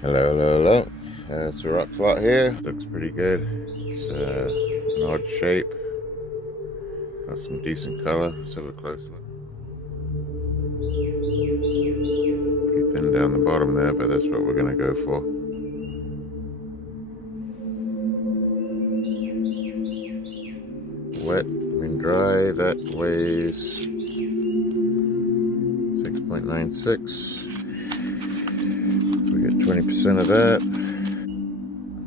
Hello, hello, hello. It's a rock plot here. Looks pretty good. It's an odd shape. Got some decent color. Let's have a close look. Pretty thin down the bottom there, but that's what we're going to go for. Wet, dry, that weighs 6.96. We get 20% of that.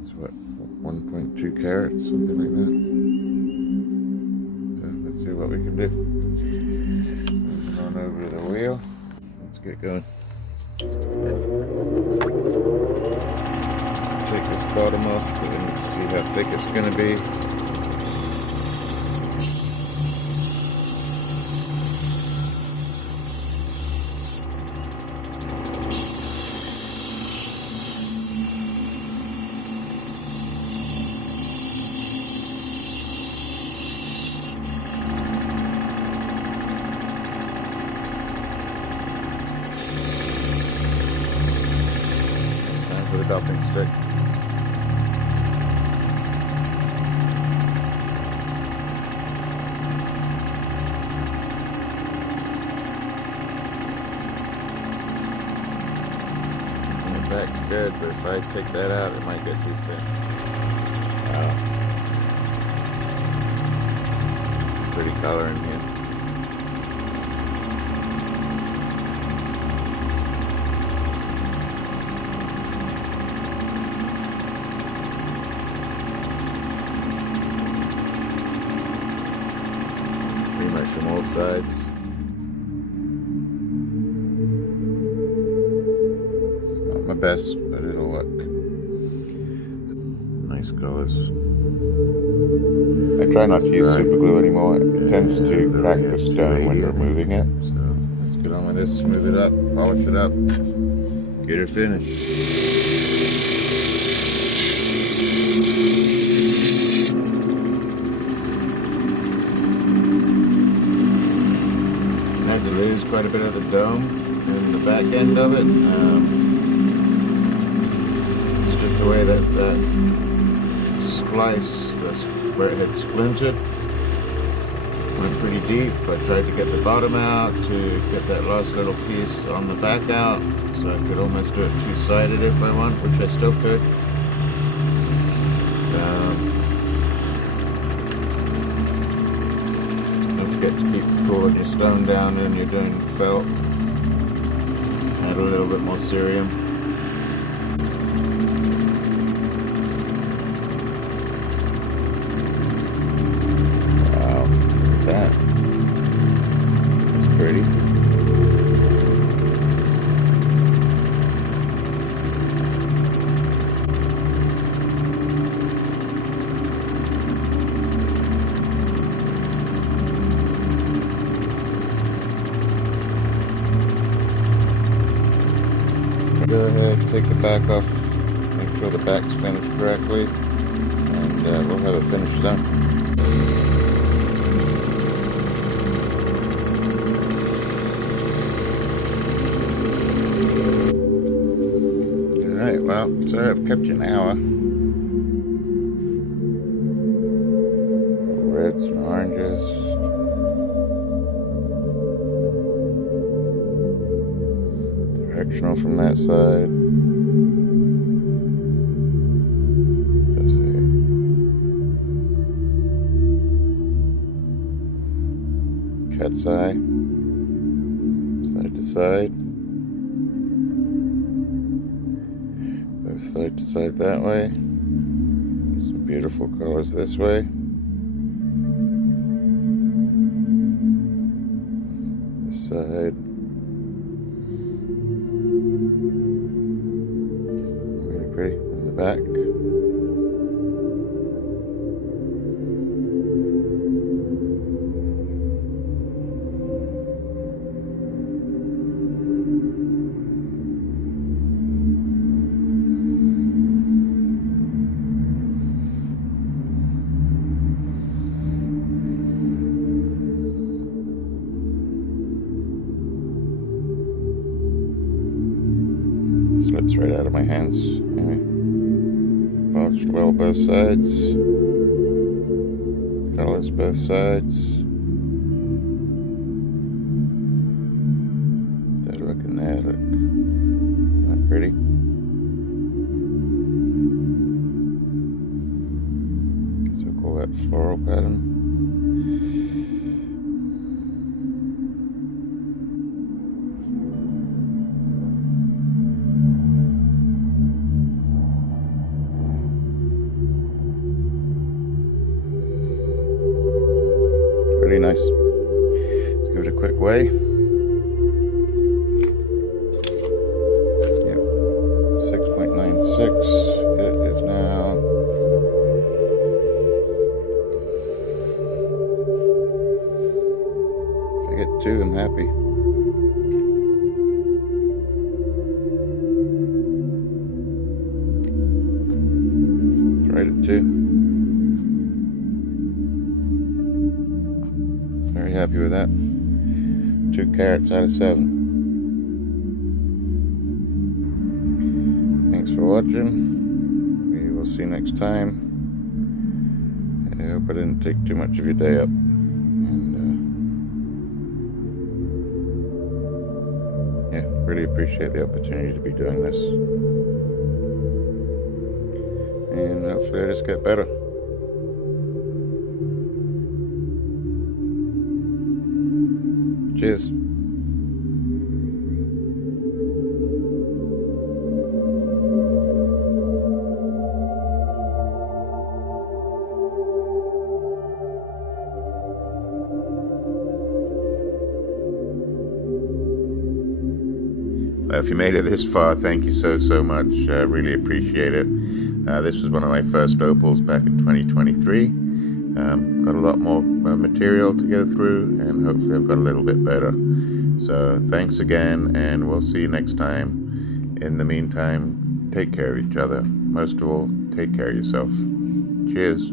That's what, 1.2 carats, something like that. So let's see what we can do. Moving on over to the wheel. Let's get going. Take this bottom off, but then you can see how thick it's going to be. Time for the dopping stick. Back's good, but if I take that out, it might get too thin. Wow. Pretty color in here. Pretty much from all sides. My best, but it'll work. Nice colors. I try not to use super glue anymore. It tends to crack the stone when removing it. So let's get on with this, smooth it up, polish it up, get her finished. I had to lose quite a bit of the dome in the back end of it. Just the way that splice, where it had splintered, went pretty deep. I tried to get the bottom out to get that last little piece on the back out, so I could almost do it two-sided if I want, which I still could. Don't forget to keep cooling your stone down when you're doing felt. Add a little bit more cerium. That's pretty. Go ahead, take the back off, make sure the back's finished correctly, and we'll have it finished done. Alright, well, sorry I've kept you an hour. Reds and oranges. Directional from that side. Cat's eye. Side to side. Side to side that way. Some beautiful colors this way. This side. Really pretty. In the back. Slips right it out of my hands. Anyway, polished well both sides. Colors both sides. That look and that look. Not pretty. Guess we'll call that floral pattern. Really nice. Let's give it a quick weigh. Yep, 6.96. It is now 2. I'm happy. It's right at 2. Very happy with that. 2 carats out of 7. Thanks for watching. We will see you next time. I hope I didn't take too much of your day up. Yeah, really appreciate the opportunity to be doing this. And hopefully I just get better. Cheers. If you made it this far, thank you so much. I really appreciate it. This was one of my first opals back in 2023. Got a lot more material to go through, and hopefully I've got a little bit better. So thanks again, and we'll see you next time. In the meantime, take care of each other. Most of all, take care of yourself. Cheers.